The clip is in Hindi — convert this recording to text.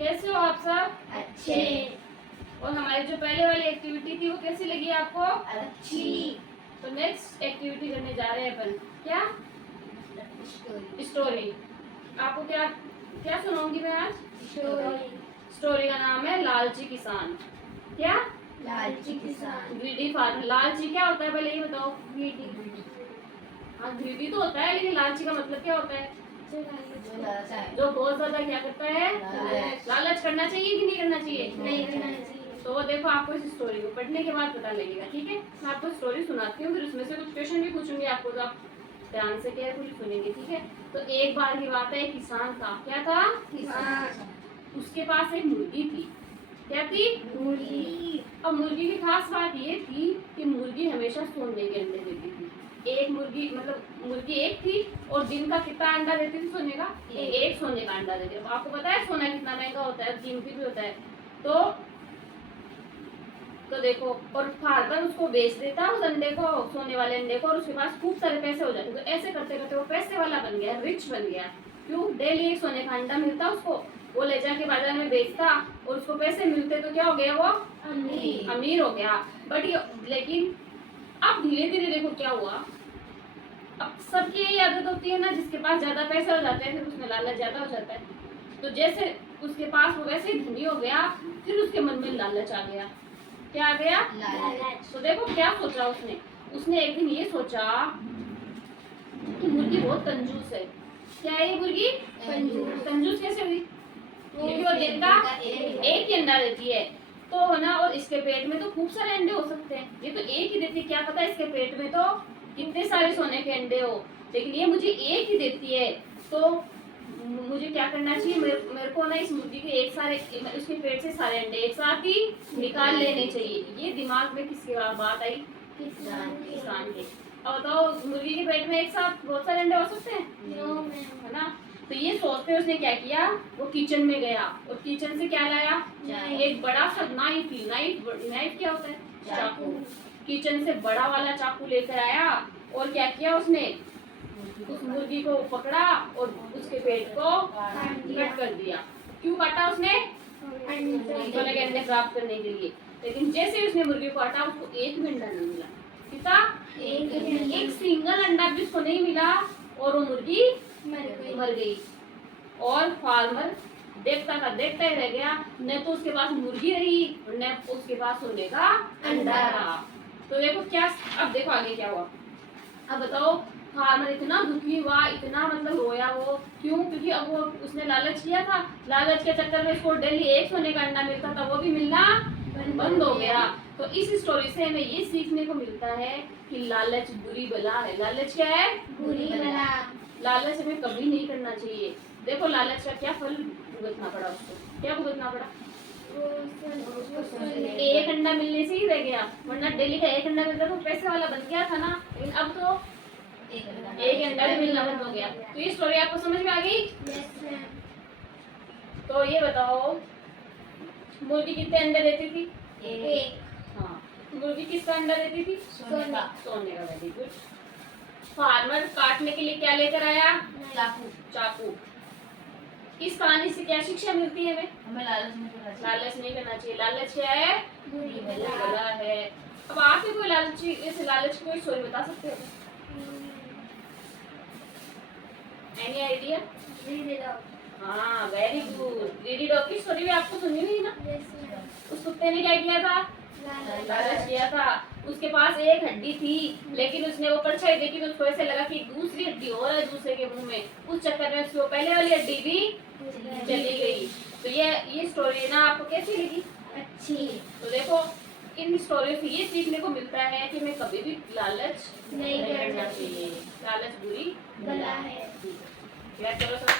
कैसे हो आप सब? अच्छे। और हमारी जो पहले वाली एक्टिविटी थी वो कैसी लगी आपको? अच्छी। तो नेक्स्ट एक्टिविटी करने जा रहे हैं अपन। क्या? स्टोरी। आपको क्या क्या सुनाऊंगी मैं आज? स्टोरी का नाम है लालची किसान। क्या? लालची किसान। Greedy farmer. लालची क्या होता है पहले ये बताओ? ग्रीडी। हाँ ग्रीडी तो होता है, लेकिन लालची का मतलब क्या होता है? जो बहुत ज्यादा क्या करता है? लालच करना चाहिए कि नहीं करना चाहिए? नहीं करना चाहिए। तो वो देखो आपको इस स्टोरी को पढ़ने के बाद पता लगेगा। ठीक है, मैं आपको स्टोरी सुनाती हूँ, फिर उसमें से कुछ क्वेश्चन भी पूछूंगी आपको, तो आप ध्यान से केयरफुली सुनेंगे। ठीक है, तो एक बार की बात है, किसान था। क्या था? किसान। उसके पास एक मुर्गी थी। क्या थी? मुर्गी। अब मुर्गी की खास बात ये थी कि मुर्गी हमेशा सोने के अंडे देती थी। एक मुर्गी मतलब मुर्गी एक थी, और दिन का कितना अंडा देती थी सोने का? एक सोने का अंडा देती थी। आपको पता है सोना कितना महंगा होता है, कीमती भी होता है। तो देखो, और फार्मर उसको बेच देता उस अंडे को, सोने वाले अंडे को, और उसके पास खूब सारे पैसे हो जाते। तो ऐसे करते करते वो पैसे वाला बन गया, रिच बन गया। क्यों? डेली एक सोने का अंडा मिलता उसको, वो ले जाके बाजार में बेचता और उसको पैसे मिलते, तो क्या हो गया? वो अमीर हो गया। बट ये लेकिन अब धीरे धीरे देखो क्या हुआ। अब सबकी यही आदत होती है ना, जिसके पास ज्यादा पैसे हो जाते हैं फिर उसमें लालच ज्यादा हो जाता है। तो जैसे उसके पास वो वैसे ही धनी हो गया, फिर उसके मन में लालच आ गया। क्या आ गया? लालच। तो देखो क्या सोचा उसने एक दिन ये सोचा कि मुर्गी बहुत कंजूस है। क्या है ये मुर्गी? कंजूस कैसे हुई? क्योंकि वो दिन का एक ही अंडा देती है, तो ना, और इसके पेट में तो खूब सारे अंडे हो सकते हैं। ये तो एक ही देती है, क्या पता इसके पेट में तो कितने सारे सोने के अंडे हो, लेकिन ये मुझे एक ही देती है। तो मुझे क्या करना चाहिए? मेरे को ना इस मुर्गी के एक सारे उसके पेट से सारे अंडे एक साथ ही निकाल लेने चाहिए। ये दिमाग में किसकी बात आई? किसान के। अब बताओ, मुर्गी के पेट में एक साथ बहुत सारे अंडे हो सकते हैं? है ना? तो ये सोचते उसने क्या किया, वो किचन में गया और किचन से क्या लाया? एक बड़ा सा नाइफ। नाइफ क्या होता है? चाकू। किचन से बड़ा वाला चाकू लेकर आया, और क्या किया उसने? उस मुर्गी को पकड़ा और उसके पेट को कट कर दिया। क्यों काटा उसने? सोने के अंडे प्राप्त करने के लिए। लेकिन जैसे उसने मुर्गी को काटा, उसको एक भी अंडा नहीं मिला। कितना? एक सिंगल अंडा भी उसको नहीं मिला, और वो मुर्गी मर गई। और फार्मर देखता ही रह गया। न तो उसके पास मुर्गी रही और न उसके पास सोने का अंडा रहा। तो देखो क्या, अब देखो आगे क्या हुआ। अब बताओ, फार्मर इतना दुखी हुआ, इतना मतलब रोया वो। क्यों? क्योंकि अब वो उसने लालच किया था, लालच के चक्कर में इसको डेली एक सोने का अंडा मिलता था, वो भी मिलना बंद हो गया। तो इस स्टोरी से हमें ये सीखने को मिलता है कि लालच बुरी बला है। लालच क्या है? बुरी बला। लालच हमें कभी नहीं करना चाहिए। देखो लालच का क्या फल भुगतना पड़ा उसको। क्या भुगतना पड़ा? एक अंडा मिलने से ही रह गया, वरना डेली का एक अंडा मिलता तो पैसे वाला बन गया था ना। लेकिन अब तो एक अंडा भी मिलना बंद हो गया। तो ये स्टोरी आपको समझ में आ गई? तो ये बताओ, मुर्गी कितने अंडे देती थी? एक। हाँ, मुर्गी किसका अंडा देती थी? सोने का। Very good. फार्मर काटने के लिए क्या लेकर आया? चाकू। इस कहानी से क्या शिक्षा मिलती है हमें? लालच नहीं करना चाहिए। लालच क्या है? बुरी बला है। अब आप ही कोई लालची, ऐसे लालच की कोई स्टोरी बता सकते हो? Any idea? हाँ वेरी गुड। ग्रीडी डॉग की स्टोरी भी आपको सुनी हुई ना? उस कुत्ते ने क्या किया था? लालच किया था। उसके पास एक हड्डी थी, लेकिन उसने वो परछाई देखी तो उसको ऐसे लगा कि दूसरी हड्डी और है दूसरे के मुंह में। उस चक्कर में उसको पहले वाली हड्डी भी चली गई। तो ये स्टोरी ना आपको कैसी लगी? अच्छी। तो देखो, इन स्टोरी से ये सीखने को मिलता है कि हमें कभी भी लालच नहीं करना चाहिए। लालच बुरी बला है। चलो सर।